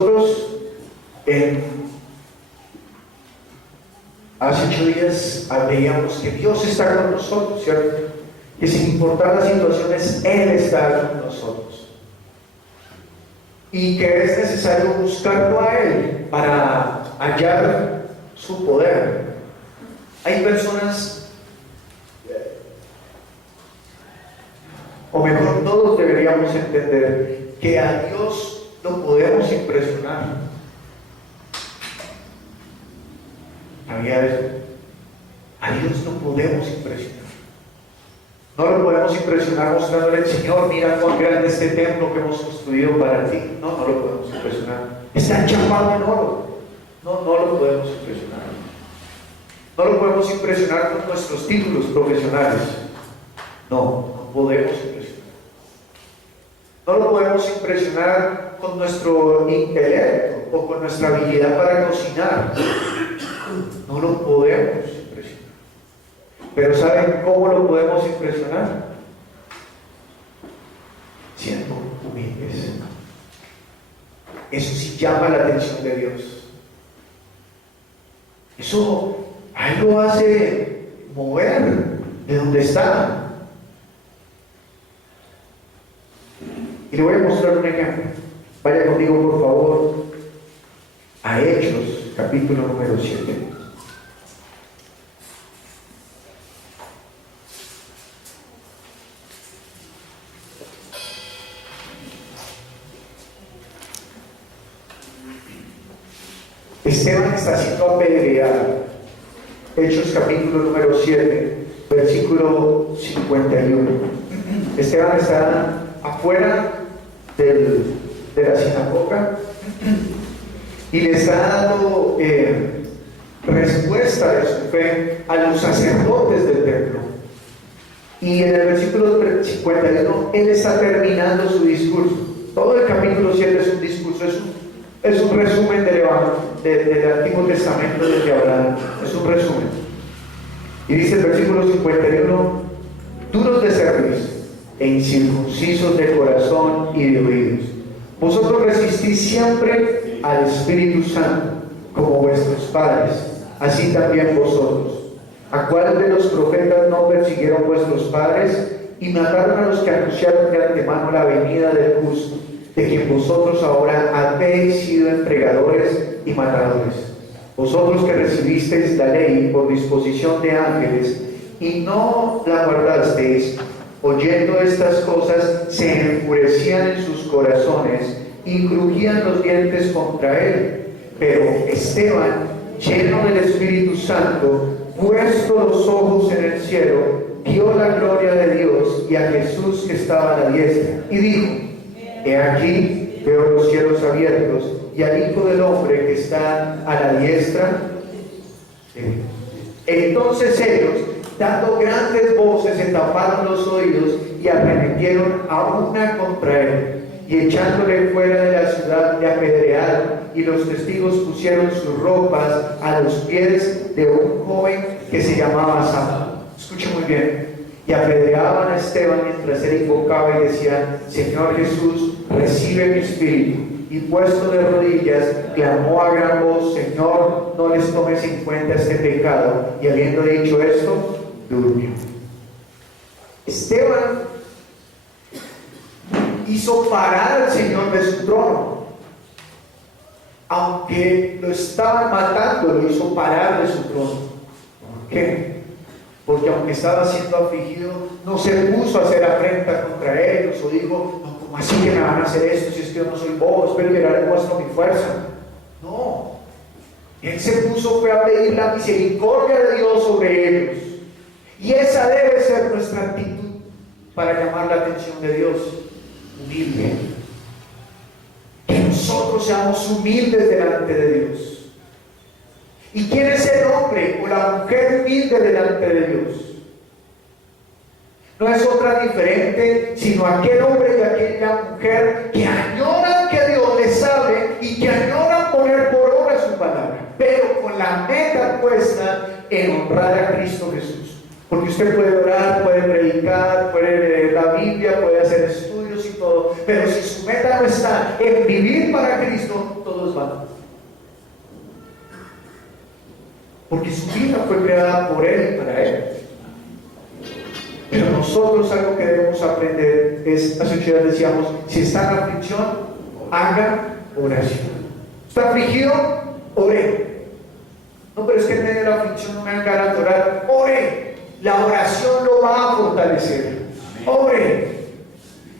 Nosotros hace 8 días veíamos que Dios está con nosotros, ¿cierto? Que sin importar las situaciones, Él está con nosotros. Y que es necesario buscarlo a Él para hallar su poder. Hay personas, o mejor todos deberíamos entender, que a Dios lo podemos impresionar. A Dios no podemos impresionar. No lo podemos impresionar mostrándole: Señor, mira cuán grande este templo que hemos construido para ti. No lo podemos impresionar. Está enchapado en oro. No lo podemos impresionar. No lo podemos impresionar con nuestros títulos profesionales. No podemos impresionar. No lo podemos impresionar con nuestro intelecto o con nuestra habilidad para cocinar. No lo podemos impresionar. Pero ¿saben cómo lo podemos impresionar? Siendo humildes. Eso sí llama la atención de Dios. Eso a Él lo hace mover de donde está. Y le voy a mostrar un ejemplo. Vaya conmigo, por favor, a Hechos, capítulo número 7. Esteban está siendo apedreado. Hechos capítulo número 7, versículo 51. Esteban está afuera de la sinagoga y le está dando respuesta de su fe a los sacerdotes del templo. Y en el versículo 51 él está terminando su discurso. Todo el capítulo 7 es un discurso, es un resumen del Antiguo Testamento desde Abraham. Es un resumen. Y dice el versículo 51: duros de cerviz e incircuncisos de corazón y de oídos, vosotros resistís siempre al Espíritu Santo, como vuestros padres, así también vosotros. ¿A cuál de los profetas no persiguieron vuestros padres y mataron a los que anunciaron de antemano la venida del justo, de quien vosotros ahora habéis sido entregadores y matadores? Vosotros que recibisteis la ley por disposición de ángeles y no la guardasteis, oyendo estas cosas se enfurecían en sus corazones y crujían los dientes contra él. Pero Esteban, lleno del Espíritu Santo, puesto los ojos en el cielo, vio la gloria de Dios y a Jesús que estaba a la diestra, y dijo: he aquí, veo los cielos abiertos y al Hijo del Hombre que está a la diestra de Dios. Entonces ellos, dando grandes voces, se taparon los oídos y arremetieron a una contra él, y echándole fuera de la ciudad le apedrearon, y los testigos pusieron sus ropas a los pies de un joven que se llamaba Saulo. Escuchen muy bien. Y apedreaban a Esteban mientras él invocaba y decía: Señor Jesús, recibe mi espíritu. Y puesto de rodillas, clamó a gran voz: Señor, no les tomes en cuenta este pecado. Y habiendo dicho esto, durmió. Esteban hizo parar al Señor de su trono. Aunque lo estaban matando, lo hizo parar de su trono. ¿Por qué? Porque aunque estaba siendo afligido, no se puso a hacer afrenta contra ellos o dijo: no, ¿cómo así que me van a hacer esto si es que yo no soy bobo? Espero que le muestro mi fuerza. No. Él se puso fue a pedir la misericordia de Dios sobre ellos. Y esa debe ser nuestra actitud para llamar la atención de Dios. Humilde. Que nosotros seamos humildes delante de Dios. ¿Y quién es el hombre o la mujer humilde delante de Dios? No es otra diferente sino aquel hombre y aquella mujer que añoran que Dios les hable y que añoran poner por obra su palabra, pero con la meta puesta en honrar a Cristo Jesús. Porque usted puede orar, puede predicar, puede leer la Biblia, puede hacer estudios y todo, pero si su meta no está en vivir para Cristo, todo porque su vida fue creada por Él y para Él. Pero nosotros algo que debemos aprender es, hace 8 días decíamos, si está en aflicción, haga oración. ¿Está afligido? Ore. No, pero es que en medio de la aflicción no me dan ganas de orar. Ore. La oración lo va a fortalecer. Ore.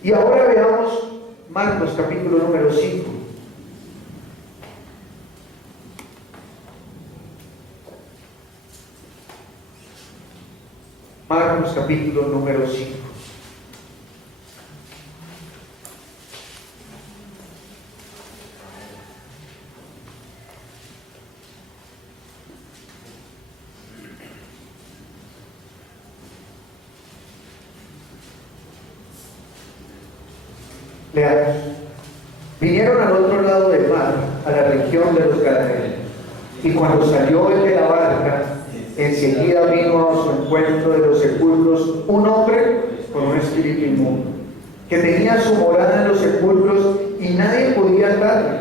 Y ahora veamos Marcos capítulo número 5. Marcos capítulo número 5. Leamos. Vinieron al otro lado del mar, a la región de los Gadarenos, y cuando salió él de la barca, enseguida vino a su encuentro de los sepulcros un hombre con un espíritu inmundo, que tenía su morada en los sepulcros y nadie podía atarle,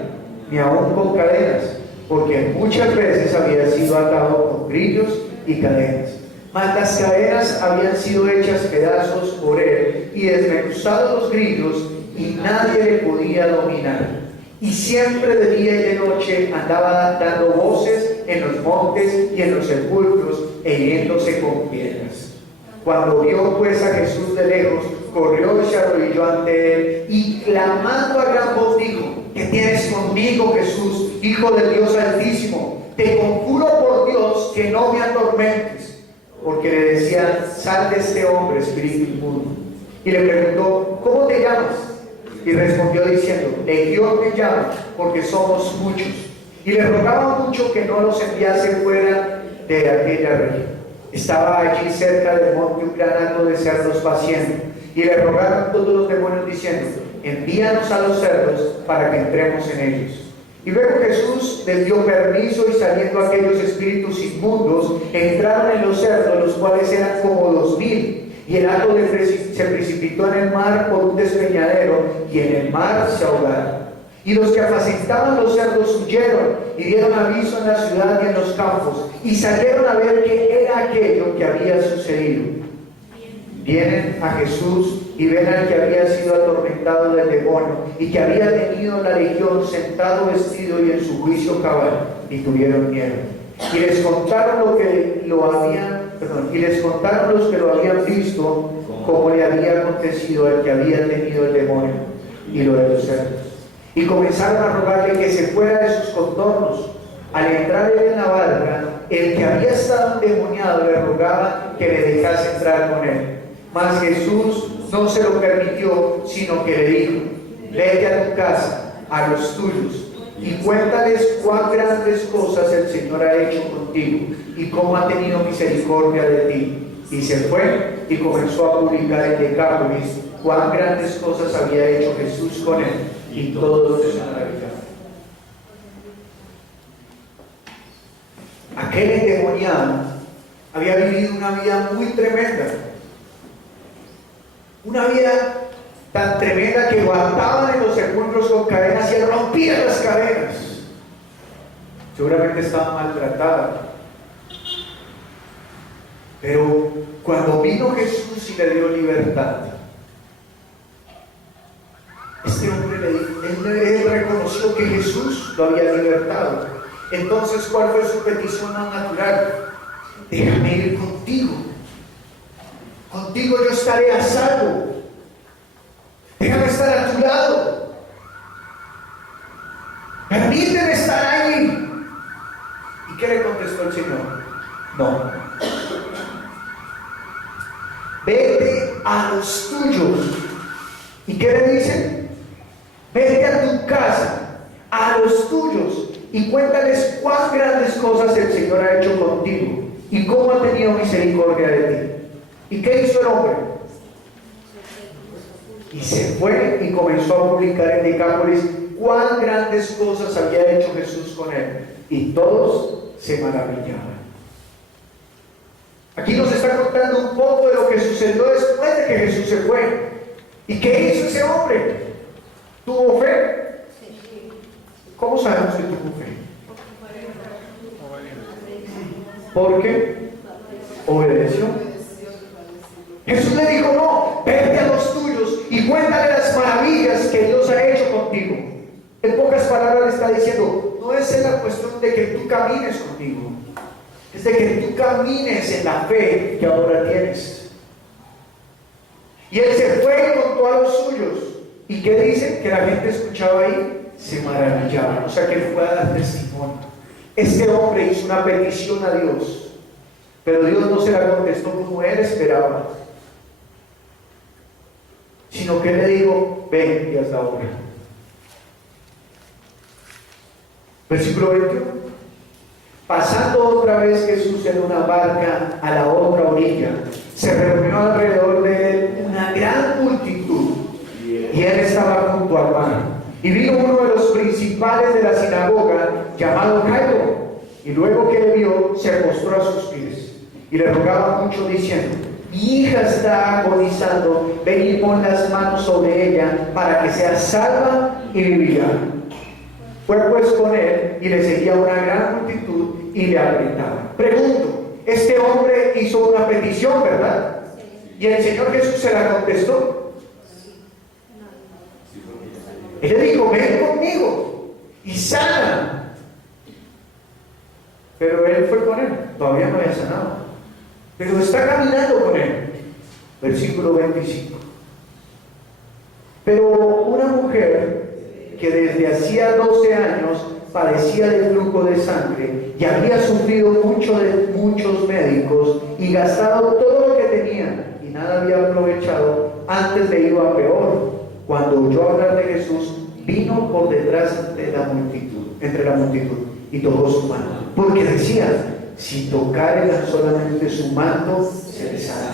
ni aun con cadenas, porque muchas veces había sido atado con grillos y cadenas. Mas las cadenas habían sido hechas pedazos por él y desmenuzados los grillos, y nadie le podía dominar. Y siempre de día y de noche andaba dando voces en los montes y en los sepulcros e hiriéndose con piedras. Cuando vio pues a Jesús de lejos, corrió y se arrodilló ante él y clamando a gran voz dijo: ¿Qué tienes conmigo, Jesús, Hijo del Dios Altísimo? Te conjuro por Dios que no me atormentes. Porque le decían: sal de este hombre, espíritu inmundo. Y le preguntó: ¿cómo te llamas? Y respondió diciendo: Legión me llama, porque somos muchos. Y le rogaba mucho que no los enviase fuera de aquella región. Estaba allí cerca del monte un gran hato de cerdos paciendo. Y le rogaron todos los demonios diciendo: envíanos a los cerdos para que entremos en ellos. Y luego Jesús les dio permiso, y saliendo aquellos espíritus inmundos, entraron en los cerdos, los cuales eran como 2000. Y el hato se precipitó en el mar por un despeñadero, y en el mar se ahogaron. Y los que apacentaban los cerdos huyeron, y dieron aviso en la ciudad y en los campos, y salieron a ver qué era aquello que había sucedido. Vienen a Jesús y ven al que había sido atormentado del demonio, y que había tenido la legión sentado vestido y en su juicio cabal, y tuvieron miedo. Y les contaron los que lo habían visto, cómo le había acontecido al que había tenido el demonio y lo de los cerdos. Y comenzaron a rogarle que se fuera de sus contornos. Al entrar él en la barca, el que había estado endemoniado le rogaba que le dejase entrar con él. Mas Jesús no se lo permitió, sino que le dijo: vete a tu casa, a los tuyos, y cuéntales cuán grandes cosas el Señor ha hecho contigo y cómo ha tenido misericordia de ti. Y se fue y comenzó a publicar en Decápolis cuán grandes cosas había hecho Jesús con él, y todos se maravillaron. Aquel endemoniado había vivido una vida muy tremenda, una vida tan tremenda que guardaban en los sepulcros con cadenas y rompían las cadenas. Seguramente estaba maltratada. Pero cuando vino Jesús y le dio libertad, este hombre él reconoció que Jesús lo había libertado. Entonces, ¿cuál fue su petición más natural? Déjame ir contigo. Contigo yo estaré a salvo. Déjame estar a tu lado. Permíteme estar ahí. ¿Y qué le contestó el Señor? No. Vete a los tuyos. ¿Y qué le dicen? Vete a tu casa, a los tuyos, y cuéntales cuán grandes cosas el Señor ha hecho contigo y cómo ha tenido misericordia de ti. ¿Y qué hizo el hombre? Y se fue y comenzó a publicar en Decápolis cuán grandes cosas había hecho Jesús con él, y todos se maravillaban. Aquí nos está contando un poco de lo que sucedió después de que Jesús se fue. ¿Y qué hizo ese hombre? ¿Tuvo fe? ¿Cómo sabemos que tuvo fe? porque obedeció. Jesús le dijo: no, vete a los tuyos y cuéntale las maravillas que Dios ha hecho contigo. En pocas palabras le está diciendo: no es la cuestión de que tú camines contigo, es de que tú camines en la fe que ahora tienes. Y él se fue y contó a los suyos. ¿Y qué dice? Que la gente escuchaba ahí, se maravillaban. O sea, que él fue a dar testimonio. Este hombre hizo una petición a Dios, pero Dios no se la contestó como él esperaba, sino que él le dijo: ven y haz la obra. Versículo 21. Pasando otra vez Jesús en una barca a la otra orilla, se reunió alrededor de él una gran multitud, y él estaba junto al mar. Y vino uno de los principales de la sinagoga, llamado Jairo, y luego que le vio, se postró a sus pies y le rogaba mucho, diciendo: mi hija está agonizando, ven y pon las manos sobre ella para que sea salva y vivirá. Fue pues con él y le seguía una gran multitud y le apretaba. Pregunto, este hombre hizo una petición, ¿verdad? Y el Señor Jesús se la contestó. Él le dijo: ven conmigo y sana. Pero él fue con él, todavía no había sanado, pero está caminando con él. Versículo 25. Pero una mujer que desde hacía 12 años padecía de flujo de sangre y había sufrido mucho de muchos médicos y gastado todo lo que tenía y nada había aprovechado, antes le iba peor. Cuando oyó hablar de Jesús, vino por detrás de la multitud, entre la multitud, y tocó su mano, porque decía: si tocare solamente su manto, seré sana.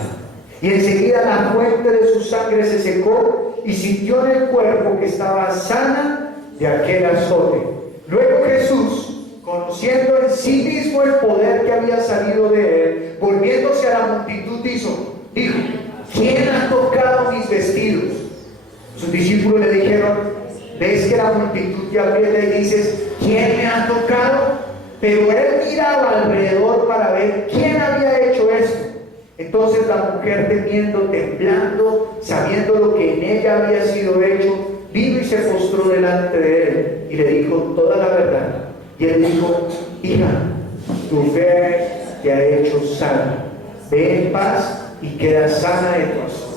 Y enseguida la fuente de su sangre se secó y sintió en el cuerpo que estaba sana de aquel azote. Luego Jesús, conociendo en sí mismo el poder que había salido de él, volviéndose a la multitud, dijo: ¿quién ha tocado mis vestidos? Sus discípulos le dijeron: ves que la multitud te aprieta y dices: ¿quién me ha tocado? Pero él miraba alrededor para ver quién había hecho esto. Entonces la mujer, temiendo, temblando, sabiendo lo que en ella había sido hecho, vino y se postró delante de él y le dijo toda la verdad. Y él dijo: hija, tu fe te ha hecho sana, ve en paz y queda sana de tu azote.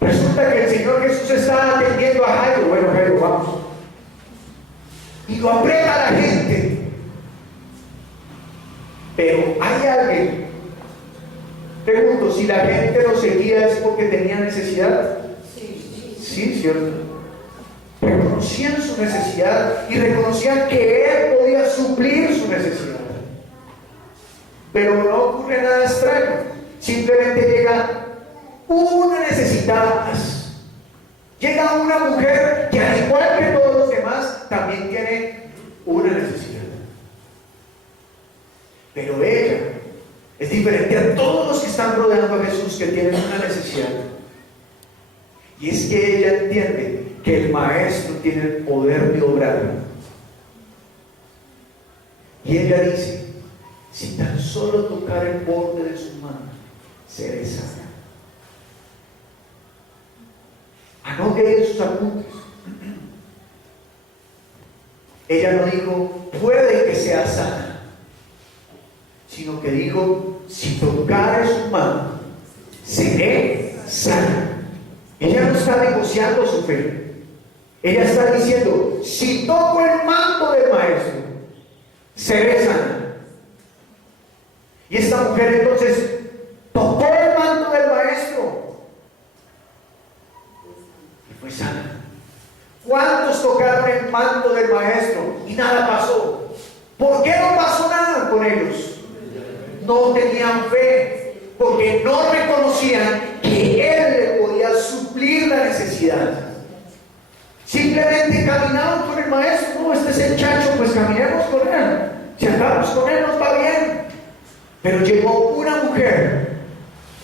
Resulta que el Señor Jesús estaba atendiendo a Jairo. Bueno, Jairo, vamos. Y lo aprieta a la gente. Pero hay alguien. Pregunto, si la gente lo seguía, ¿es porque tenía necesidad? Sí, cierto. Reconocían su necesidad y reconocían que él podía suplir su necesidad. Pero no ocurre nada extraño. Simplemente llega una necesitada más. Llega una mujer que, al igual que todos los demás, también tiene una necesidad. Pero ella es diferente a todos los que están rodeando a Jesús, que tienen una necesidad. Y es que ella entiende que el Maestro tiene el poder de obrar. Y ella dice: si tan solo tocar el borde de su mano, seré sana. Anote ahí sus apuntes. Ella no dijo: puede que sea sana, sino que dijo: si tocare su mano, seré sana. Ella no está negociando su fe. Ella está diciendo: si toco el manto del Maestro, seré sana. Y esta mujer entonces tocó el manto del Maestro y fue sana. ¿Cuántos tocaron el manto del Maestro y nada pasó? ¿Por qué no pasó nada con ellos? No tenían fe, porque no reconocían que él le podía suplir la necesidad. Simplemente caminaban con el Maestro. No, este es el chacho, pues caminemos con él. Si andamos con él nos va bien. Pero llegó una mujer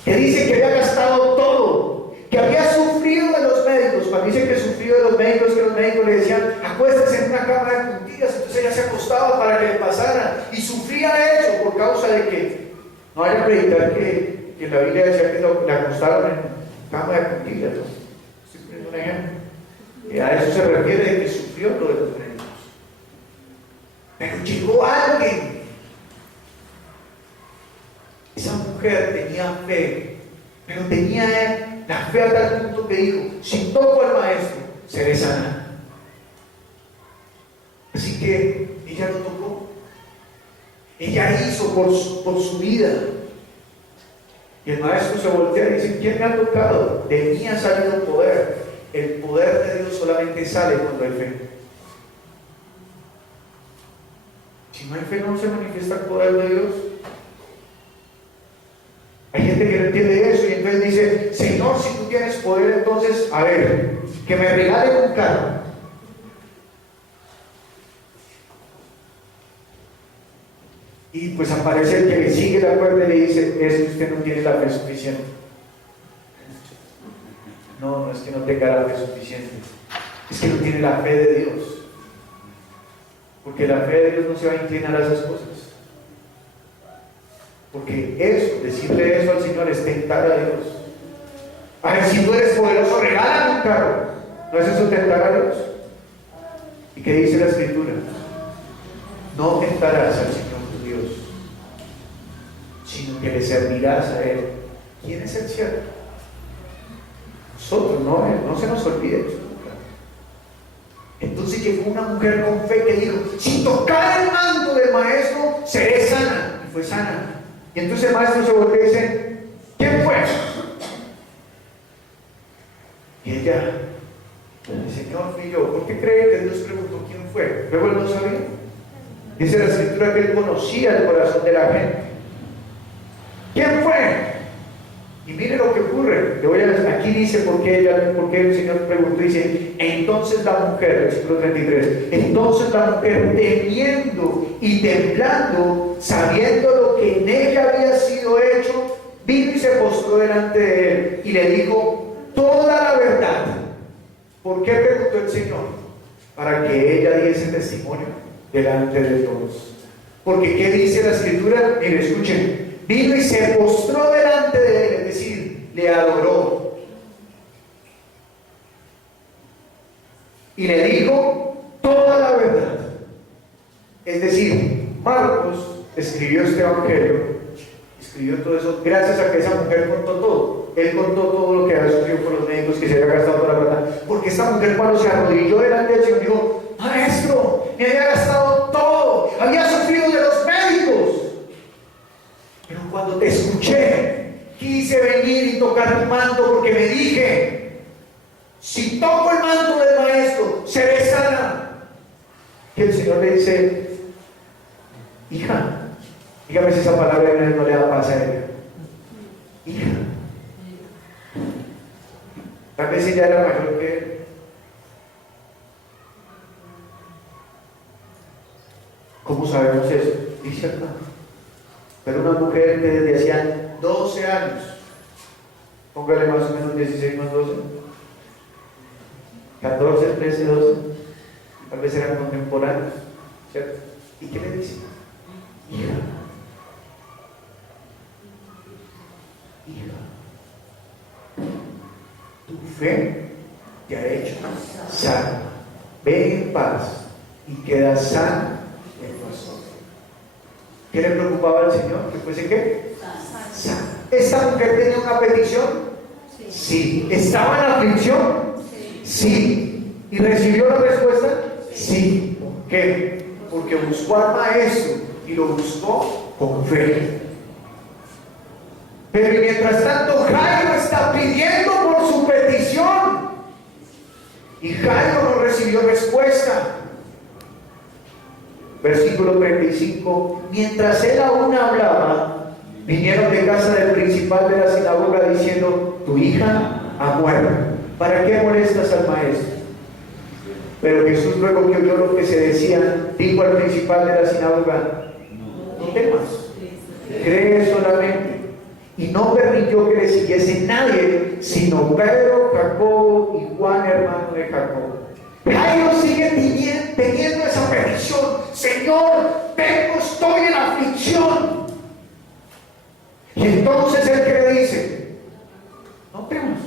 que dice que había gastado todo, que había sufrido de los médicos. Cuando dice que sufrió de los médicos, que los médicos le decían: acuéstese en una cama de puntillas. Entonces ella se acostaba para que le pasara y sufría de eso, causa de que no vayan a predicar que la Biblia decía que le acostaron en cama de puntillas, ¿no? Estoy poniendo un ejemplo. Y a eso se refiere de que sufrió lo de los médicos. Pero llegó alguien. Esa mujer tenía fe, pero tenía la fe a tal punto que dijo: si toco al maestro, seré sana. Así que ella lo tocó. Ella hizo por su vida. Y el maestro se voltea y dice: ¿quién me ha tocado? De mí ha salido poder. El poder de Dios solamente sale cuando hay fe. Si no hay fe, no se manifiesta el poder de Dios. Hay gente que no entiende eso y entonces dice: Señor, si tú tienes poder, entonces, a ver, que me regalen un carro. Y pues aparece el que le sigue la cuerda y le dice: es que usted no tiene la fe suficiente. No es que no tenga la fe suficiente, es que no tiene la fe de Dios. Porque la fe de Dios no se va a inclinar a esas cosas. Porque eso, decirle eso al Señor, es tentar a Dios. A ver, si tú eres poderoso, regálame un carro. ¿No es eso tentar a Dios? ¿Y qué dice la Escritura? No tentarás al Señor tu Dios, sino que le servirás a Él. ¿Quién es el siervo? Nosotros, no se nos olvide eso nunca. Entonces llegó una mujer con fe que dijo: si tocar el manto del maestro, seré sana. Y fue sana. Y entonces el maestro se volvió y dice: ¿quién fue? Y ella: el Señor fui yo. ¿Por qué cree que Dios preguntó quién fue? Luego él no sabía. Dice la Escritura que él conocía el corazón de la gente. ¿Quién fue? Y mire lo que ocurre. Aquí dice por qué el Señor preguntó. Dice: entonces la mujer, versículo 33, entonces la mujer, temiendo y temblando, sabiendo lo que en ella había sido hecho, vino y se postró delante de él y le dijo toda la verdad. ¿Por qué preguntó el Señor? Para que ella diese testimonio delante de todos. Porque ¿qué dice la Escritura? Mire, escuchen: vino y se postró delante de él, es decir, le adoró. Y le dijo toda la verdad. Es decir, Marcos escribió este evangelio, escribió todo eso gracias a que esa mujer contó todo. Él contó todo lo que había sufrido por los médicos, que se había gastado toda la plata. Porque esta mujer, cuando se arrodilló delante del Señor, dijo: maestro, me había gastado todo, había sufrido de los médicos, pero cuando te escuché, quise venir y tocar tu manto, porque me dije: si toco el manto del maestro, seré sana. Y el Señor le dice: hija, dígame si esa palabra no le da paz a ella. Hija. Tal vez ella era mayor que él. ¿Cómo sabemos eso? Dice acá. Pero una mujer que desde hacía 12 años, póngale más o menos 16 más 12, 14, 13, 12, tal vez eran contemporáneos, ¿cierto? ¿Y qué le dice? Hija, tu fe te ha hecho sana. Ve en paz y queda sana en tu asombro. ¿Qué le preocupaba al Señor? ¿Que fuese qué? Sana. ¿Esta mujer tenía una petición? Sí. ¿Estaba en aflicción? Sí. ¿Y recibió la respuesta? Sí. ¿Por qué? Porque buscó al maestro y lo buscó con fe. Pero mientras tanto, Jairo está pidiendo por su petición y Jairo no recibió respuesta. Versículo 35: mientras él aún hablaba, vinieron de casa del principal de la sinagoga diciendo: tu hija ha muerto, ¿para qué molestas al maestro? Pero Jesús, luego que oyó lo que se decía, dijo al principal de la sinagoga: no temas, cree solamente. Y no permitió que le siguiese nadie, sino Pedro, Jacobo y Juan, hermano de Jacobo. Jairo sigue teniendo esa petición: Señor, vengo, estoy en aflicción. Y entonces él que le dice, no temas,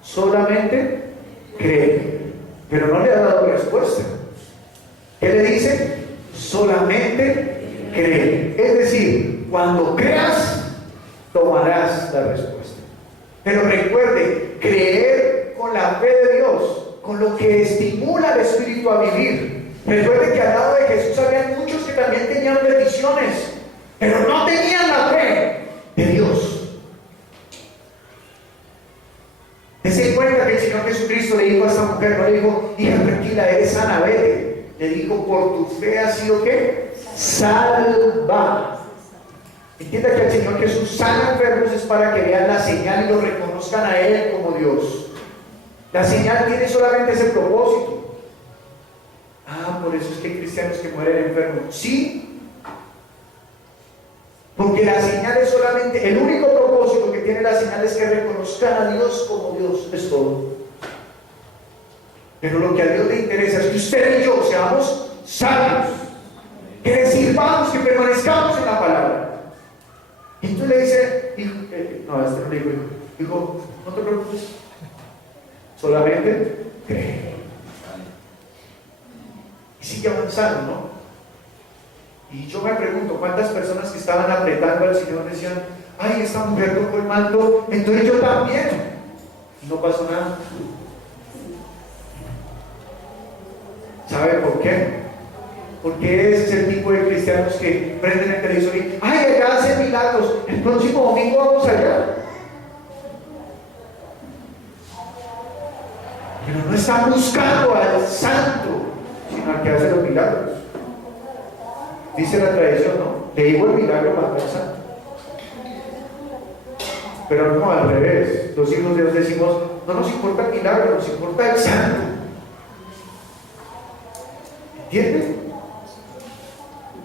solamente cree. Pero no le ha dado respuesta. ¿Qué le dice? Solamente cree. Es decir, cuando creas, tomarás la respuesta. Pero recuerde, creer con la fe de Dios, con lo que estimula al Espíritu a vivir. Recuerde que al lado de Jesús había muchos que también tenían bendiciones, pero no tenían la fe de Dios. Dese cuenta que el Señor Jesucristo le dijo a esta mujer, no le dijo, hija tranquila, eres sana, vete. Le dijo, por tu fe has sido ¿qué? Salva. Entienda que el Señor Jesús sana enfermos es para que vean la señal y lo reconozcan a Él como Dios. La señal tiene solamente ese propósito. Por eso es que hay cristianos que mueren enfermos. Sí, porque la señal es solamente, el único propósito que tiene la señal es que reconozcan a Dios como Dios, es todo. Pero lo que a Dios le interesa es que usted y yo seamos sabios, que le sirvamos, que permanezcamos en la palabra. Y entonces le dice, hijo, no, este no le dijo, hijo, no te preocupes, solamente cree. Y sigue avanzando, ¿no? Y yo me pregunto, ¿cuántas personas que estaban apretando al Señor decían, ay, esta mujer tocó el manto, entonces yo también? Y no pasó nada. ¿Sabe por qué? Porque ese es el tipo de cristianos que prenden el televisor y ¡ay, allá hacen milagros! El próximo domingo vamos allá. Pero no están buscando al santo, sino al que hace los milagros. Dice la tradición, ¿no? Le digo el milagro para el santo. Pero no al revés. Los hijos de Dios decimos, no nos importa el milagro, nos importa el santo. ¿Entiende?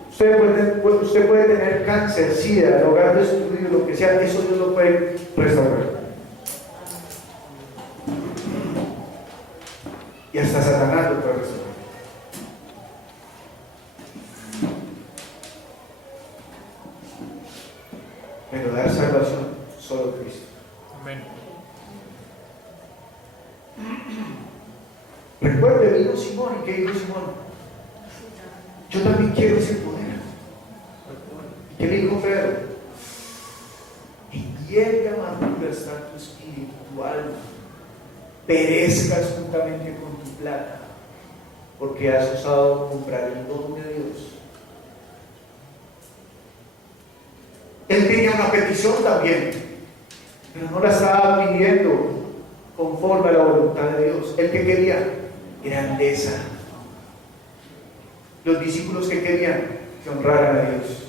Usted puede tener cáncer, sida, hogar de estudio, lo que sea, eso Dios lo puede restaurar. Y hasta Satanás lo puede restaurar. Pero dar salvación, solo Cristo. Amén. Recuerde, vino Simón, ¿y qué dijo Simón? Yo también quiero ese poder. ¿Y qué le dijo Pedro? Enhiebe amargura está tu espíritu, tu alma. Perezcas juntamente con tu plata, porque has osado comprar el don de Dios. Él tenía una petición también, pero no la estaba pidiendo conforme a la voluntad de Dios. Él que quería grandeza. Los discípulos que querían que honraran a Dios.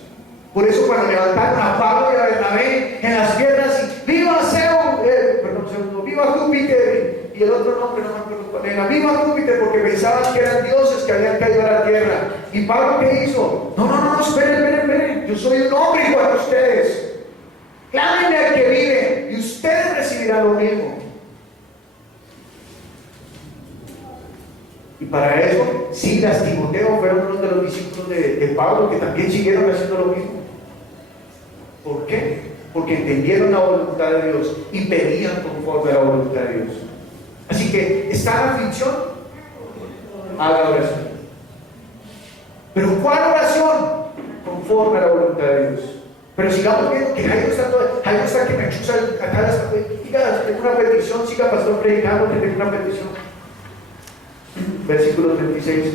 Por eso cuando levantaron a Pablo y a Bernabé en las piedras y ¡viva Zeus! ¡Viva Júpiter! Y el otro nombre no me acuerdo cuál era. ¡Viva Júpiter! Porque pensaban que eran dioses que habían caído a la tierra. ¿Y Pablo qué hizo? No, esperen. Yo soy un hombre igual a ustedes. Clámenme al que vive y ustedes recibirán lo mismo. Y para eso, Silas y Timoteo fueron uno de los discípulos de Pablo que también siguieron haciendo lo mismo. ¿Por qué? Porque entendieron la voluntad de Dios y pedían conforme a la voluntad de Dios. Así que, ¿está en aflicción? Haga oración. ¿Pero cuál oración? Conforme a la voluntad de Dios. Pero sigamos viendo que Jairo está que me chusa acá, diga, tengo una petición, siga pastor predicando que tengo una petición. Versículo 36.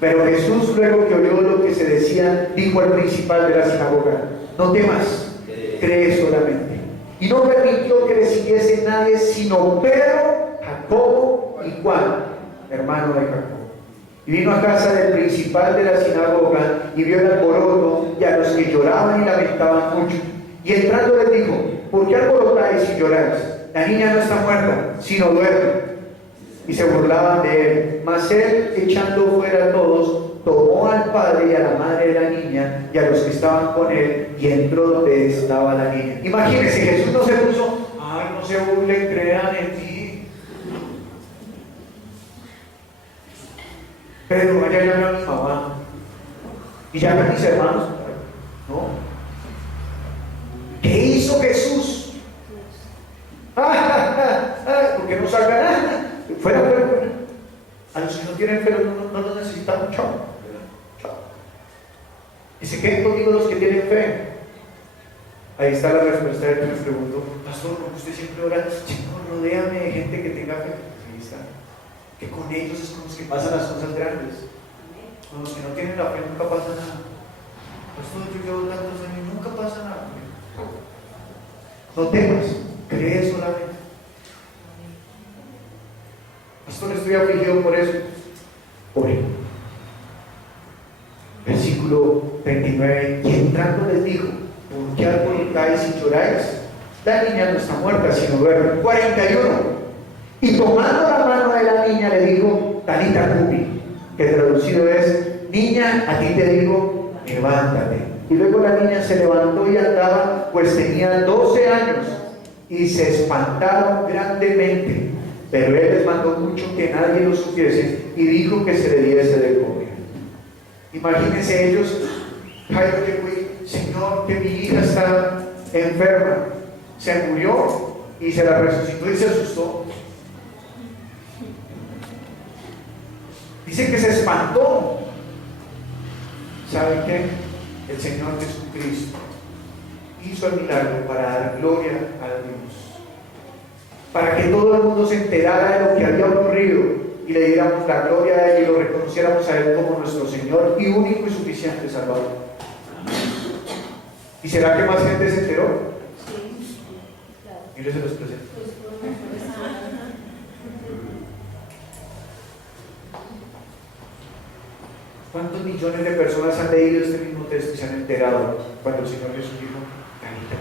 Pero Jesús, luego que oyó lo que se decía, dijo al principal de la sinagoga: no temas, cree solamente. Y no permitió que le siguiese nadie sino Pedro, Jacobo y Juan, hermano de Jacobo. Y vino a casa del principal de la sinagoga y vio el alboroto y a los que lloraban y lamentaban mucho. Y entrando les dijo: ¿por qué alborotáis y lloráis? La niña no está muerta, sino duerme. Y se burlaban de él. Mas él, echando fuera a todos, tomó al padre y a la madre de la niña y a los que estaban con él, y entró donde estaba la niña. Imagínense, Jesús no se puso: ay, no se burlen, crean en ti. Pero vaya, llame a mi mamá y llame a mis hermanos. No. que no salga nada. Fuera, fuera, fuera. A los que no tienen fe no los necesitamos, chao. Chao. Y se queden conmigo los que tienen fe. Ahí está la respuesta de que me pregunto, pastor, ¿por qué usted siempre ora? Señor, rodéame de gente que tenga fe. Ahí está. Que con ellos es con los que pasan las cosas grandes. Con los que no tienen la fe nunca pasa nada. Pastor, yo llevo tantos años y nunca pasa nada. No temas, cree solamente. Pastor, estoy afligido por eso. Ore. Versículo 39. Y entrando les dijo: ¿por qué alborotáis y lloráis? La niña no está muerta, sino duerme. 41. Y tomando la mano de la niña le dijo: Talita cumi, que traducido es: niña, a ti te digo, levántate. Y luego la niña se levantó y andaba, pues tenía 12 años, y se espantaron grandemente. Pero él les mandó mucho que nadie lo supiese, y dijo que se le diese de comer. Imagínense ellos: Jairo llegó y: Señor, que mi hija está enferma, se murió, y se la resucitó y se asustó. Dice que se espantó. ¿Saben qué? El Señor Jesucristo hizo el milagro para dar gloria a Dios, para que todo el mundo se enterara de lo que había ocurrido y le diéramos la gloria a Él y lo reconociéramos a Él como nuestro Señor y único y suficiente Salvador. ¿Y será que más gente se enteró? Sí, claro. Y les se los presento. ¿Cuántos millones de personas han leído este mismo texto y se han enterado cuando el Señor Jesús dijo: Talita?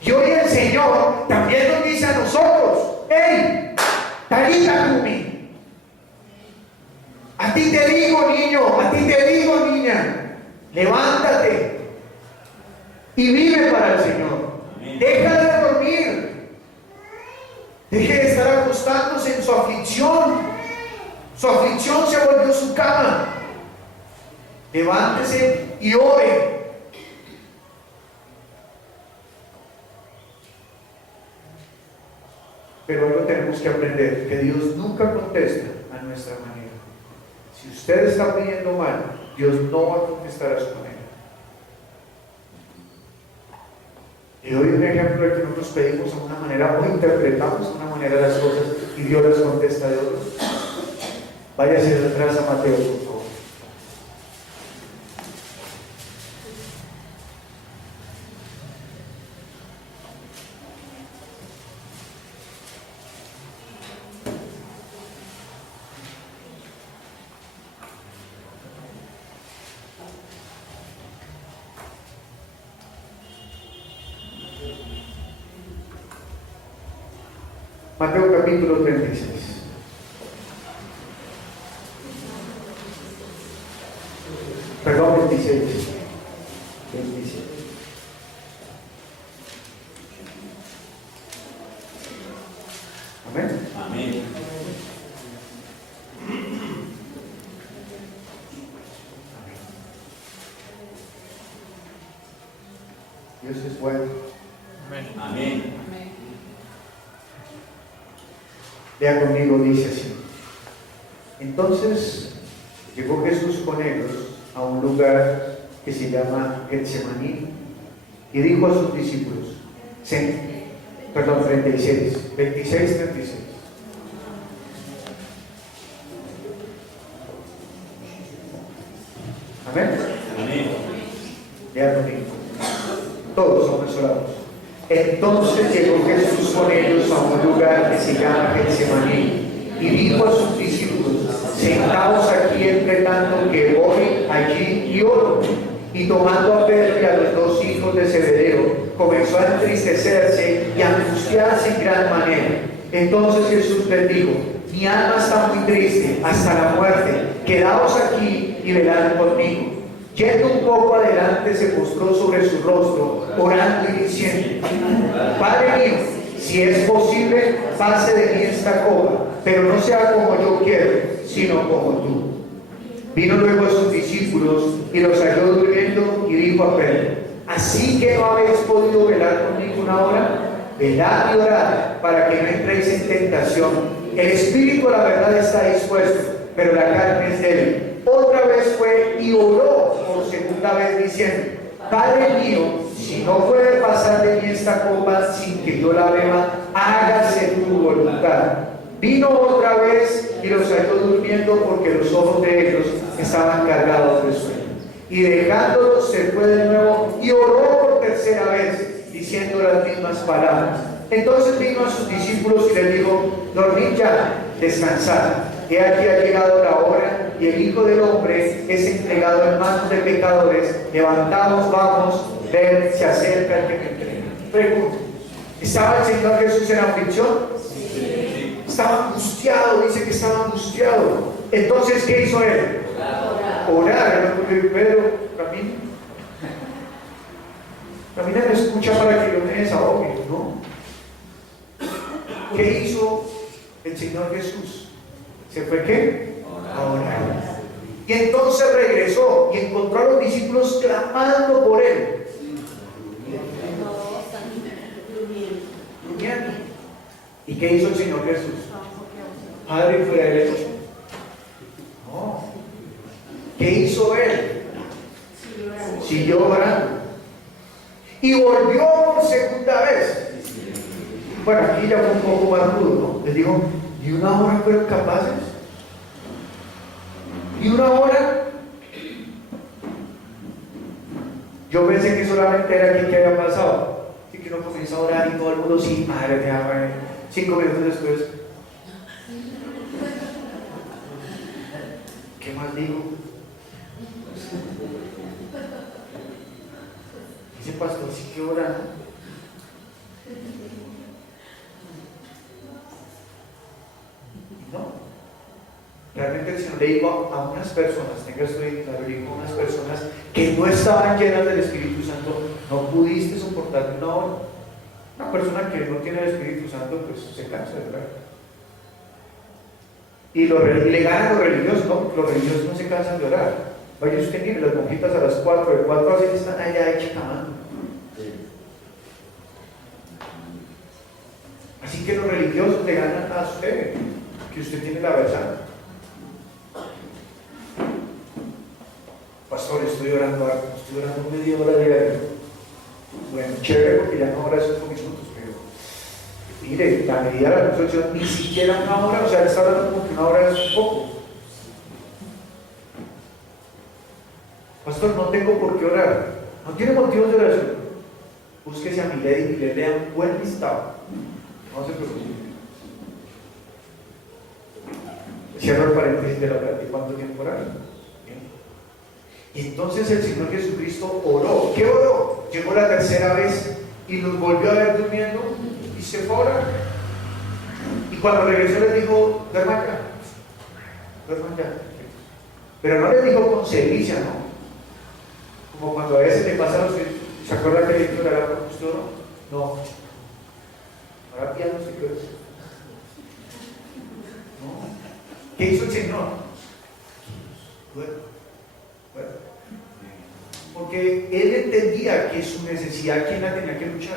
Y hoy el Señor también nos dice a nosotros: ¡Hey! Talita cumi. A ti te digo, niño, a ti te digo, niña, levántate y vive para el Señor. Deja de dormir. Deje de estar acostándose en su aflicción. Su aflicción se volvió su cama. Levántese y ore. Pero algo tenemos que aprender: que Dios nunca contesta a nuestra manera. Si usted está pidiendo mal, Dios no va a contestar a su manera. Y doy un ejemplo de que nosotros pedimos a una manera o interpretamos a una manera las cosas y Dios las contesta de otra. Váyase detrás a Mateo, por favor. Mateo capítulo 36. Perdón, 26. 27. Amén. Amén. Dios es bueno. Amén. Lea conmigo, dice así: entonces llegó Jesús con ellos a un lugar que se llama Getsemaní y dijo a sus discípulos, 36, 36. Amén. Amén. Lea conmigo. Todos son mencionados. Entonces llegó Jesús con ellos a un lugar que se llama Getsemaní y dijo a sus discípulos: sentaos aquí entre tanto que voy allí y oro. Y tomando a Pedro y a los dos hijos de Zebedeo, comenzó a entristecerse y a angustiarse en gran manera. Entonces Jesús les dijo: mi alma está muy triste hasta la muerte, quedaos aquí y velad conmigo. Yendo un poco adelante, se postró sobre su rostro, orando y diciendo: Padre mío, si es posible, pase de mí esta copa, pero no sea como yo quiero, sino como tú. Vino luego a sus discípulos y los halló durmiendo y dijo a Pedro: ¿así que no habéis podido velar conmigo una hora? velad y orad para que no entréis en tentación. El espíritu a la verdad está dispuesto, pero la carne es débil. Otra vez fue y oró por segunda vez diciendo: Padre mío, si no puede pasar de mí esta copa sin que yo la beba, hágase tu voluntad. Vino otra vez y los halló durmiendo, porque los ojos de ellos estaban cargados de sueño. Y dejándolos se fue de nuevo y oró por tercera vez, diciendo las mismas palabras. Entonces vino a sus discípulos y les dijo: dormid ya, descansad. He aquí ha llegado la hora y el Hijo del Hombre es entregado en manos de pecadores. Levantaos, vamos, ven, se acerca el que me entrega. Pregunto: ¿estaba el Señor Jesús en aflicción? Sí. Estaba angustiado, dice que estaba angustiado. Entonces, ¿qué hizo él? Orar. Pedro, camina. Camina, me escucha para que yo me desahogue, ¿no? ¿Qué hizo el Señor Jesús? ¿Se fue qué? A orar. Y entonces regresó y encontró a los discípulos clamando por él. Durmiendo. ¿Y qué hizo el Señor Jesús? Padre, fuera del hecho. No. ¿Qué hizo él? Siguió orando. Y volvió por segunda vez. Bueno, aquí ya fue un poco más rudo, ¿no? Les digo: ¿y una hora fueron capaces? ¿Y una hora? Yo pensé que solamente era aquí que había pasado. Así que uno comienza a orar y todo el mundo: sí, madre, te amo. 5 minutos después: ¿qué más digo? Dice pastor: sí que ora, ¿no? No, realmente el Señor le dijo a unas personas, tenga esto bien claro, le dijo a unas personas que no estaban llenas del Espíritu Santo: no pudiste soportar una hora. Una persona que no tiene el Espíritu Santo, pues se cansa de orar. Y le ganan los religiosos, ¿no? Los religiosos no se cansan de orar. Vaya usted, mire, las monjitas a las 4, de 4 a 6 están allá chicamando. Así que los religiosos le ganan a usted, que usted tiene la verdad. Pastor, estoy orando media hora diaria. Bueno, chévere, porque ya no ora 5 minutos, pero mire, la medida de la construcción ni siquiera una hora, o sea, está hablando como que una hora es poco. Pastor, no tengo por qué orar. No tiene motivos de oración. Búsquese a mi ley y le lea un buen listado. No se preocupe. Cierro el paréntesis de la práctica. ¿Cuánto tiempo orar? Y entonces el Señor Jesucristo oró. ¿Qué oró? Llegó la tercera vez y los volvió a ver durmiendo y se fue a orar. Y cuando regresó les dijo: duerman ya. Duerman ya. Pero no les dijo con sevicia, ¿no? Como cuando a veces le pasa a los que se acuerdan que le dijo orar con usted, ¿no? No. Ahora ya no sé qué es. No. ¿Qué hizo el Señor? Bueno. Porque Él entendía que su necesidad, ¿quién la tenía que luchar?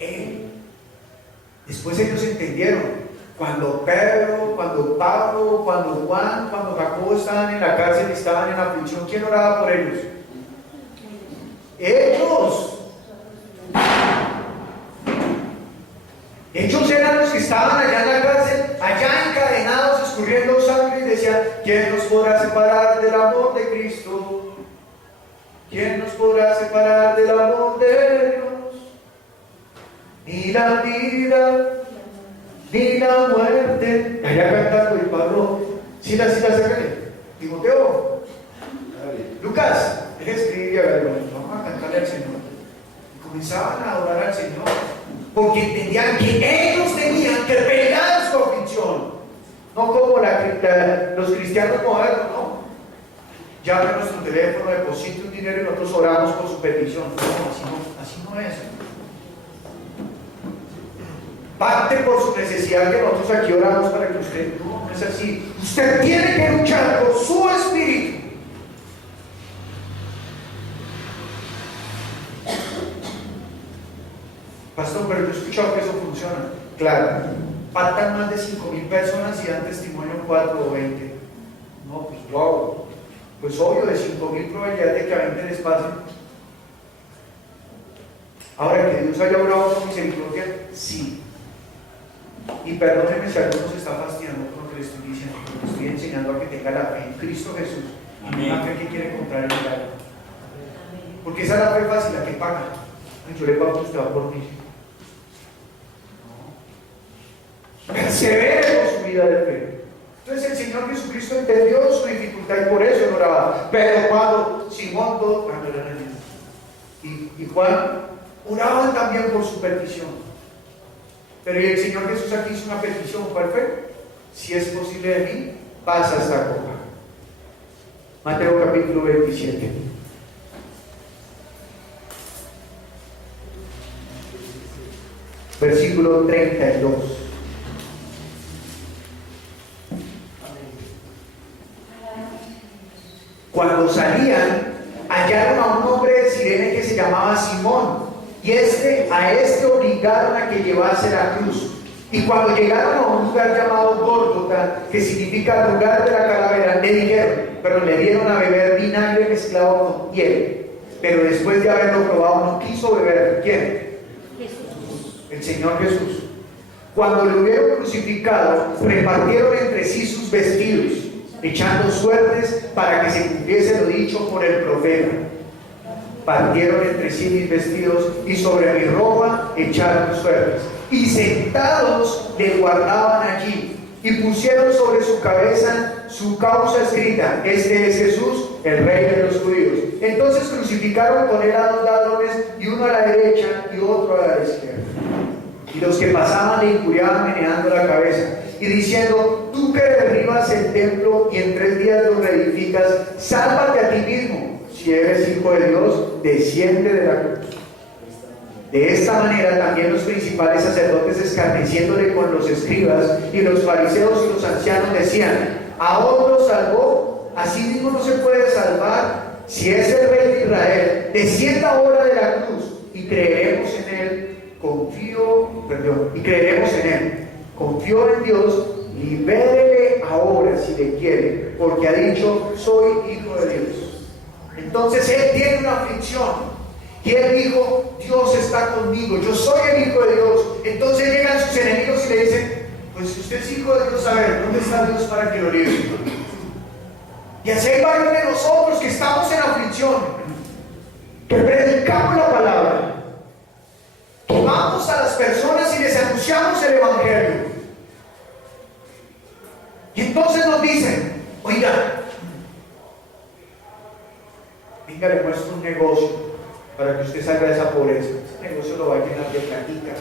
Él. Después ellos entendieron. Cuando Pedro, cuando Pablo, cuando Juan, cuando Jacobo estaban en la cárcel y estaban en aflicción, ¿quién oraba por ellos? Ellos. Ellos eran los que estaban allá en la cárcel, allá encadenados, escurriendo sangre, y decían: ¿quién nos podrá separar del amor de Cristo? ¿Quién nos podrá separar del amor de Dios? Ni la vida, ni la muerte. Allá cantando, y Pablo, sí la sacaré. Timoteo, Lucas, él escribía: vamos a cantarle al Señor. Y comenzaban a adorar al Señor, porque entendían que ellos tenían que pelear su aflicción, no como los cristianos modernos, ¿no? Llame a nuestro teléfono, deposite un dinero y nosotros oramos por su petición. No, así no es. Parte por su necesidad, que nosotros aquí oramos para que usted, no es así. Usted tiene que luchar por su espíritu. Pastor, pero yo he escuchado que eso funciona. Claro, faltan más de 5,000 personas y dan testimonio 4 o 20. No, pues wow. Pues obvio, de 5,000 probabilidades de que a 20 les pase. Ahora, que Dios haya obrado con misericordia, sí. Y perdónenme si alguno se está fastidiando con lo que le estoy diciendo, porque estoy enseñando a que tenga la fe en Cristo Jesús. Amén. Una fe que quiere comprar el milagro. Porque esa es la fe fácil, la que paga. Ay, yo le pago, usted va por mí. No. Persevere con su vida de fe. Entonces el Señor Jesucristo entendió su dificultad y por eso no oraba. Pero cuando Simón, y Juan oraban también por su petición. Pero el Señor Jesús aquí hizo una petición. ¿Cuál fue? Si es posible de mí, pasa esta copa. Mateo capítulo 27. Versículo 32. Cuando salían, hallaron a un hombre de Cirene que se llamaba Simón, y a este obligaron a que llevase la cruz. Y cuando llegaron a un lugar llamado Gólgota, que significa lugar de la calavera, le dieron a beber vinagre mezclado con hiel. Pero después de haberlo probado, no quiso beber. ¿Quién? Jesús. El Señor Jesús. Cuando lo hubieron crucificado, repartieron entre sí sus vestidos, echando suertes para que se cumpliese lo dicho por el profeta. Partieron entre sí mis vestidos y sobre mi ropa echaron suertes. Y sentados le guardaban allí y pusieron sobre su cabeza su causa escrita: este es Jesús, el Rey de los judíos. Entonces crucificaron con él a 2 ladrones, y uno a la derecha y otro a la izquierda. Y los que pasaban le injuriaban meneando la cabeza y diciendo: tú que derribas el templo y en 3 días lo reedificas, sálvate a ti mismo. Si eres hijo de Dios, desciende de la cruz. De esta manera también los principales sacerdotes, escarneciéndole con los escribas y los fariseos y los ancianos, decían: a otro salvó, así mismo no se puede salvar. Si es el Rey de Israel, descienda ahora de la cruz y creeremos en él. Confío en Dios, libérele ahora si le quiere, porque ha dicho: soy hijo de Dios. Entonces él tiene una aflicción y él dijo: Dios está conmigo, yo soy el hijo de Dios. Entonces llegan sus enemigos y le dicen: pues si usted es hijo de Dios, a ver, ¿dónde está Dios para que lo libre? Y así hay varios de nosotros que estamos en aflicción, que predicamos la palabra, que vamos a las personas y les anunciamos el evangelio, y entonces nos dicen: oiga, venga, le muestro un negocio para que usted salga de esa pobreza. Ese negocio lo va a llenar de platica.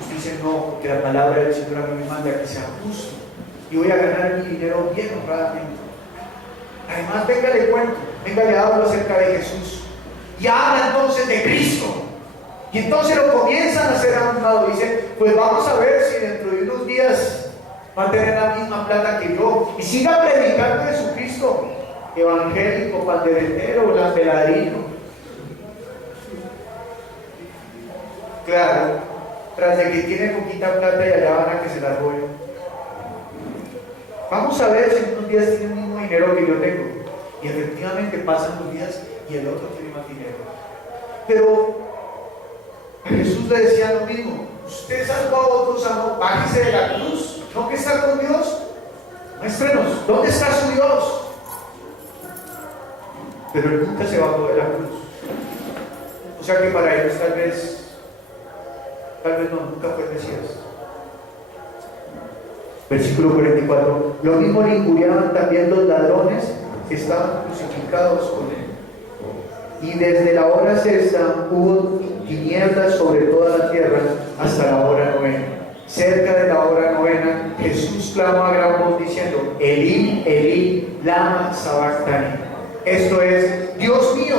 Usted dice: no, porque la palabra del Señor a mí me manda que sea justo y voy a ganar mi dinero bien honradamente. Además, venga, le cuento, venga, le hablo acerca de Jesús y habla entonces de Cristo. Y entonces lo comienzan a hacer a un lado. Dicen: pues vamos a ver si dentro de unos días va a tener la misma plata que yo. Y siga predicando Jesucristo, evangélico, panderetero, lampeladino. Claro, tras de que tiene poquita plata y allá van a que se la roben. Vamos a ver si en unos días tiene el mismo dinero que yo tengo. Y efectivamente pasan los días y el otro tiene más dinero. Pero a Jesús le decía lo mismo: usted salvó a otros, bájese de la cruz. ¿No que está con Dios? Muéstrenos, ¿dónde está su Dios? Pero él nunca se bajó de la cruz. O sea que para ellos tal vez no, nunca fue el Mesías. Versículo 44. Lo mismo le injuriaban también los ladrones que estaban crucificados con él. Y desde la hora sexta hubo tinieblas sobre toda la tierra hasta la hora novena. Cerca de la hora novena, Jesús clamó a gran voz diciendo: Elí, Elí, lama sabactani. Esto es: Dios mío,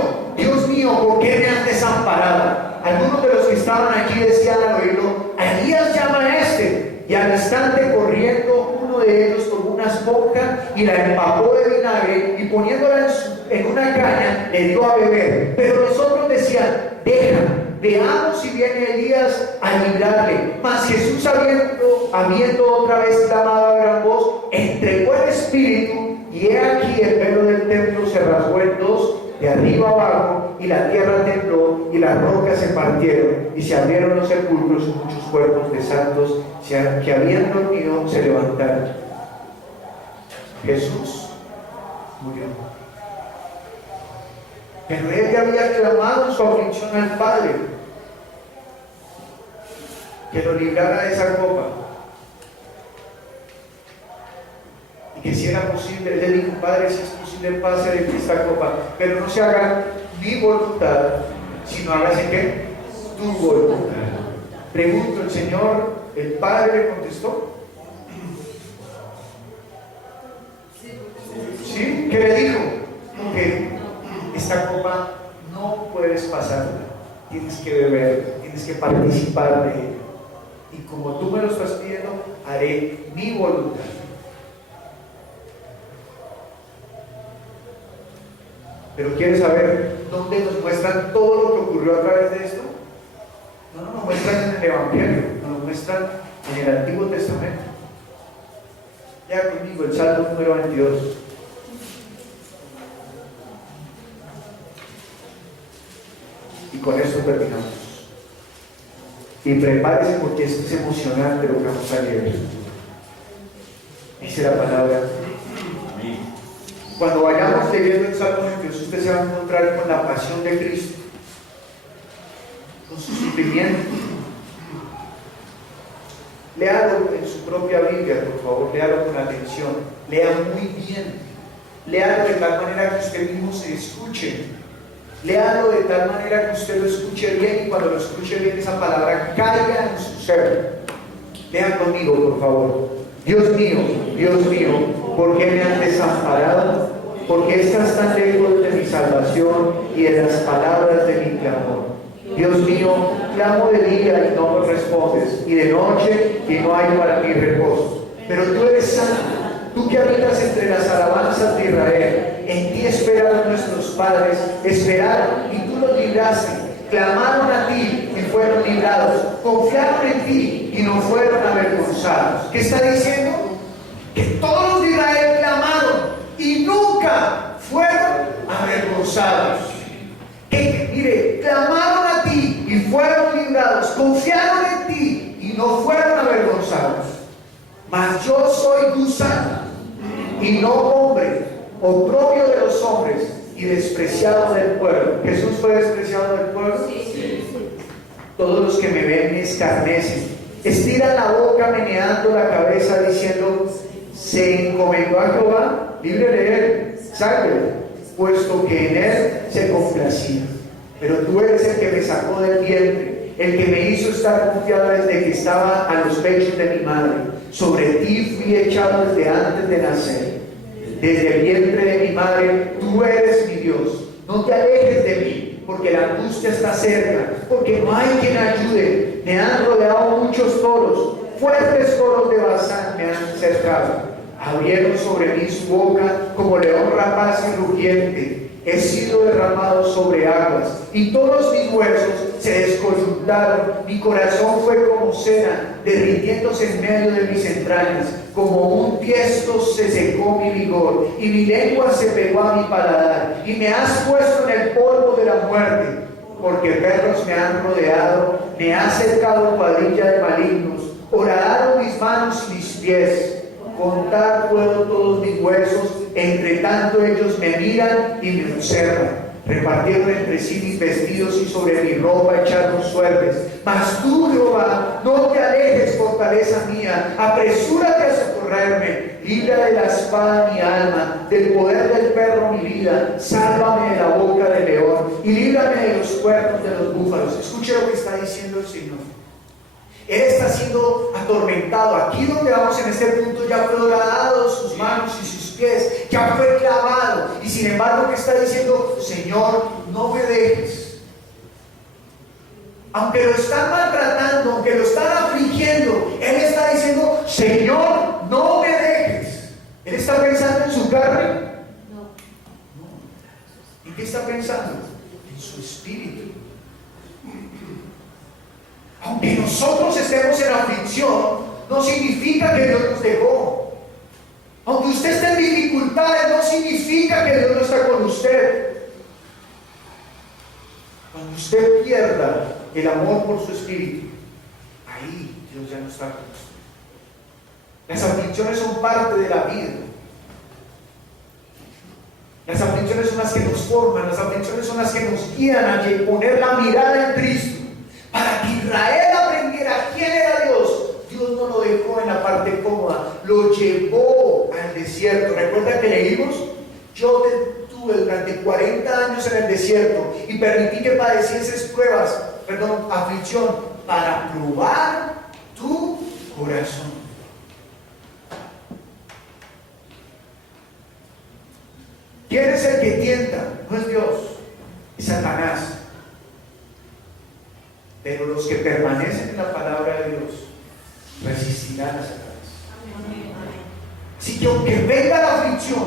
¿por qué me has desamparado? Algunos de los que estaban allí decían al oírlo: Elías llama a este. Y al instante, corriendo, uno de ellos tomó una esponja y la empapó de vinagre y poniéndola en una caña le dio a beber. Pero los otros decían: deja, Veamos si viene Elías a librarle. Mas Jesús, habiendo otra vez clamado a gran voz, entregó el espíritu, y he aquí el velo del templo se rasgó en dos, de arriba abajo, y la tierra tembló, y las rocas se partieron, y se abrieron los sepulcros, y muchos cuerpos de santos que habían dormido se levantaron. Jesús murió. Pero él ya había clamado en su aflicción al Padre que lo librara de esa copa. Y que si era posible, él le dijo: Padre, si es posible, pase de ti esta copa, pero no se haga mi voluntad, sino hágase ¿qué? Tu voluntad. Pregunto, ¿el Señor, el Padre, le contestó? ¿Sí? ¿Qué le dijo? Que esta copa no puedes pasarla, tienes que beber, tienes que participar de ella, y como tú me lo estás pidiendo, haré mi voluntad. Pero ¿quieres saber dónde nos muestran todo lo que ocurrió a través de esto? No nos muestran en el Evangelio, nos muestran en el Antiguo Testamento. Ya conmigo el Salmo número 22. Y con esto terminamos. Y prepárese, porque esto es emocionante lo que vamos a leer. Dice la palabra. Cuando vayamos leyendo el Salmo 22, usted se va a encontrar con la pasión de Cristo, con su sufrimiento. Léalo en su propia Biblia, por favor, léalo con atención, lea muy bien, léalo de tal manera que usted mismo se escuche, léalo de tal manera que usted lo escuche bien, y cuando lo escuche bien esa palabra caiga en su ser. Lean conmigo, por favor. Dios mío, ¿por qué me han desamparado? Porque estás tan lejos de mi salvación y de las palabras de mi clamor. Dios mío, clamo de día y no me respondes, y de noche y no hay para mí reposo. Pero tú eres santo, tú que habitas entre las alabanzas de Israel. En ti esperaron nuestros padres, esperaron y tú los libraste. Clamaron a ti y fueron librados. Confiaron en ti y no fueron avergonzados. ¿Qué está diciendo? Que todos los de Israel clamaron y nunca fueron avergonzados. Que, mire, clamaron a ti y fueron librados, confiaron en ti y no fueron avergonzados. Mas yo soy gusano y no hombre, oprobio de los hombres y despreciado del pueblo. ¿Jesús fue despreciado del pueblo? Sí. Todos los que me ven me escarnecen, estiran la boca meneando la cabeza diciendo: se encomendó a Jehová, libre de él, sálvelo, puesto que en él se complacía. Pero tú eres el que me sacó del vientre, el que me hizo estar confiado desde que estaba a los pechos de mi madre. Sobre ti fui echado desde antes de nacer. Desde el vientre de mi madre, tú eres mi Dios. No te alejes de mí, porque la angustia está cerca, porque no hay quien ayude. Me han rodeado muchos toros, fuertes toros de Basán me han cercado. Abrieron sobre mí su boca como león rapaz y rugiente. He sido derramado sobre aguas, y todos mis huesos se descoyuntaron. Mi corazón fue como cera, derritiéndose en medio de mis entrañas. Como un tiesto se secó mi vigor, y mi lengua se pegó a mi paladar. Y me has puesto en el polvo de la muerte, porque perros me han rodeado, me ha cercado cuadrilla de malignos. Horadaron mis manos y mis pies. Contar puedo todos mis huesos, entre tanto ellos me miran y me observan. Repartieron entre sí mis vestidos y sobre mi ropa echaron suertes. Mas tú, Jehová, no te alejes, fortaleza mía, apresúrate a socorrerme. Libra de la espada mi alma, del poder del perro mi vida. Sálvame de la boca del león y líbrame de los cuernos de los búfalos. Escuche lo que está diciendo el Señor. Él está siendo atormentado. Aquí donde vamos en este punto, ya fue horadado sus manos y sus pies, ya fue clavado, y sin embargo, ¿qué está diciendo? Señor, no me dejes. Aunque lo están maltratando, aunque lo están afligiendo, Él está diciendo: Señor, no me dejes. ¿Él está pensando en su carne? No. ¿En qué está pensando? En su espíritu. Que nosotros estemos en aflicción no significa que Dios nos dejó. Aunque usted esté en dificultades, no significa que Dios no está con usted. Cuando usted pierda el amor por su espíritu, ahí Dios ya no está con usted. Las aflicciones son parte de la vida. Las aflicciones son las que nos forman, las aflicciones son las que nos guían a poner la mirada en Cristo. Para que Israel aprendiera quién era Dios. Dios no lo dejó en la parte cómoda, lo llevó al desierto. ¿Recuerda que leímos? Yo te tuve durante 40 años en el desierto y permití que padecieses aflicción, para probar tu corazón. ¿Quién es el que tienta? No es Dios, es Satanás. Pero los que permanecen en la palabra de Dios resistirán a Satanás. Así que aunque venga la aflicción,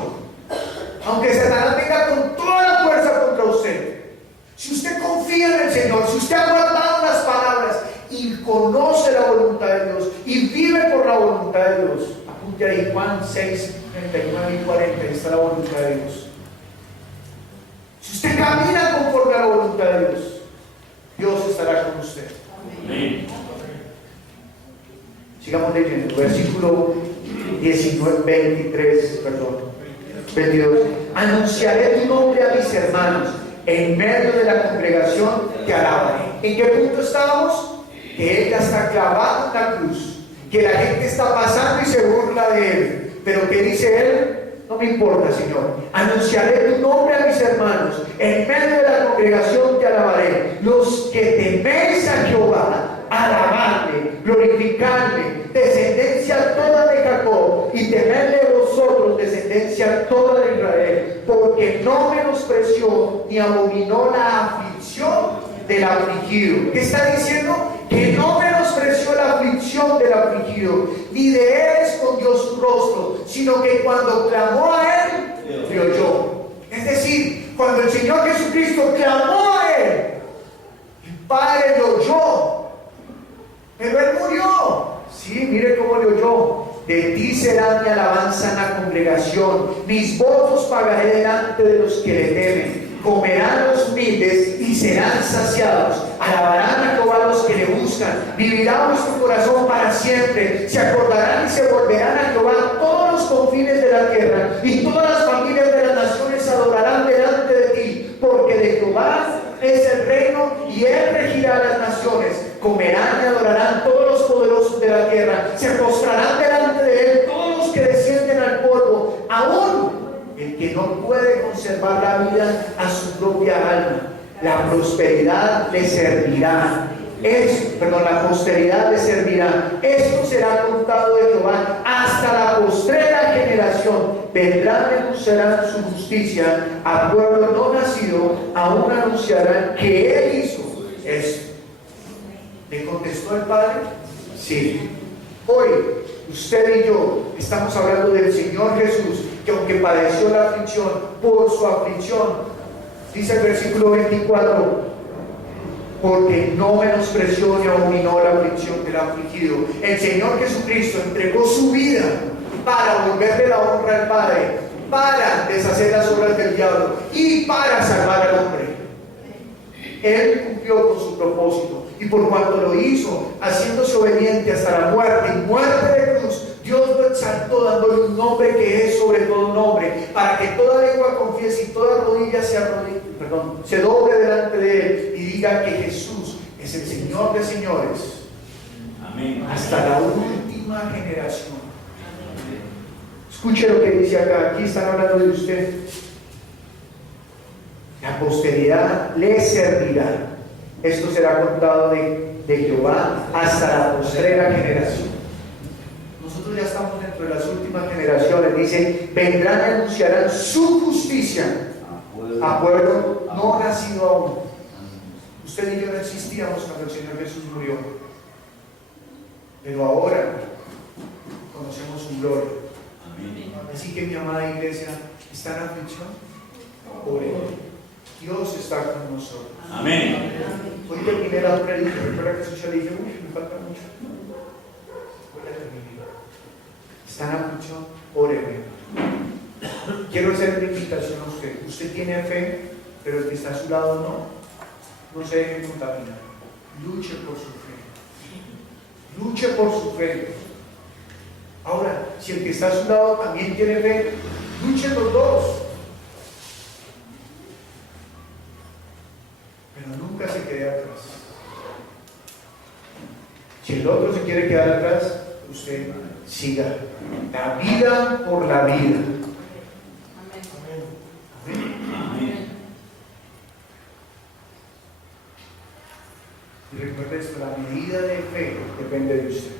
aunque Satanás venga con toda la fuerza contra usted, si usted confía en el Señor, si usted ha guardado las palabras y conoce la voluntad de Dios y vive por la voluntad de Dios, apunte ahí Juan 6, 39 y 40, ahí está la voluntad de Dios. Si usted camina conforme a la voluntad de Dios, Dios estará con usted. Amén. Sigamos leyendo, versículo 22. Anunciaré tu nombre a mis hermanos, en medio de la congregación te alabaré. ¿En qué punto estábamos? Que Él ya está clavado en la cruz, que la gente está pasando y se burla de Él. Pero ¿qué dice Él? No me importa, Señor. Anunciaré tu nombre a mis hermanos, en medio de la congregación te alabaré. Los que teméis a Jehová, alabadle, glorificadle, descendencia toda de Jacob, y temedle vosotros, descendencia toda de Israel, porque no menospreció ni abominó la aflicción del afligido. ¿Qué está diciendo? Que no menospreció la aflicción del afligido, ni de él escondió su rostro, sino que cuando clamó a él, le oyó. Es decir, cuando el Señor Jesucristo clamó a él, el Padre le oyó, pero él murió. Sí, mire cómo le oyó. De ti será mi alabanza en la congregación, mis votos pagaré delante de los que le temen. Comerán los humildes y serán saciados. Alabarán a Jehová los que le buscan. Vivirá vuestro corazón para siempre. Se acordarán y se volverán a Jehová todos los confines de la tierra, y todas las familias de las naciones adorarán delante de ti, porque de Jehová es el reino y él regirá las naciones. Comerán y adorarán todos los poderosos de la tierra. Se postrarán delante de él todos los que descienden al polvo, aún el que no puede conservar la vida a su propia alma. La prosperidad le servirá. La posteridad le servirá. Esto será contado de Jehová hasta la postrera generación. Vendrán y anunciarán su justicia al pueblo no nacido, aún anunciarán que él hizo esto. ¿Le contestó el Padre? Sí. Hoy, usted y yo estamos hablando del Señor Jesús, que aunque padeció la aflicción, por su aflicción, dice el versículo 24, porque no menospreció ni abominó la aflicción del afligido. El Señor Jesucristo entregó su vida para volverle la honra al Padre, para deshacer las obras del diablo y para salvar al hombre. Él cumplió con su propósito, y por cuanto lo hizo, haciéndose obediente hasta la muerte y muerte de cruz, Dios lo exaltó dándole un nombre que es sobre todo nombre, para que toda lengua confiese y toda rodilla se doble delante de él y diga que Jesús es el Señor de señores. Amén. Hasta la última generación. Escuche lo que dice acá. Aquí están hablando de usted. La posteridad le servirá. Esto será contado de Jehová hasta la postrera generación. Nosotros ya estamos dentro de las últimas generaciones. Dice, vendrán y anunciarán su justicia a pueblo no nacido aún. Usted y yo no existíamos cuando el Señor Jesús murió, pero ahora conocemos su gloria. Así que mi amada iglesia, ¿está en aflicción? Ore. Dios está con nosotros. Amén. Hoy terminé la predica, recuerda que eso ya le dije, me falta mucho. Hoy la terminé. ¿Están a mucho? Óreme. Quiero hacer una invitación a usted. Usted tiene fe, pero el que está a su lado no se deje contaminar. Luche por su fe. Luche por su fe. Ahora, si el que está a su lado también tiene fe, luchen los dos. Pero nunca se quede atrás. Si el otro se quiere quedar atrás, usted siga. La vida por la vida. Amén. Y recuerde esto, la medida de fe depende de usted.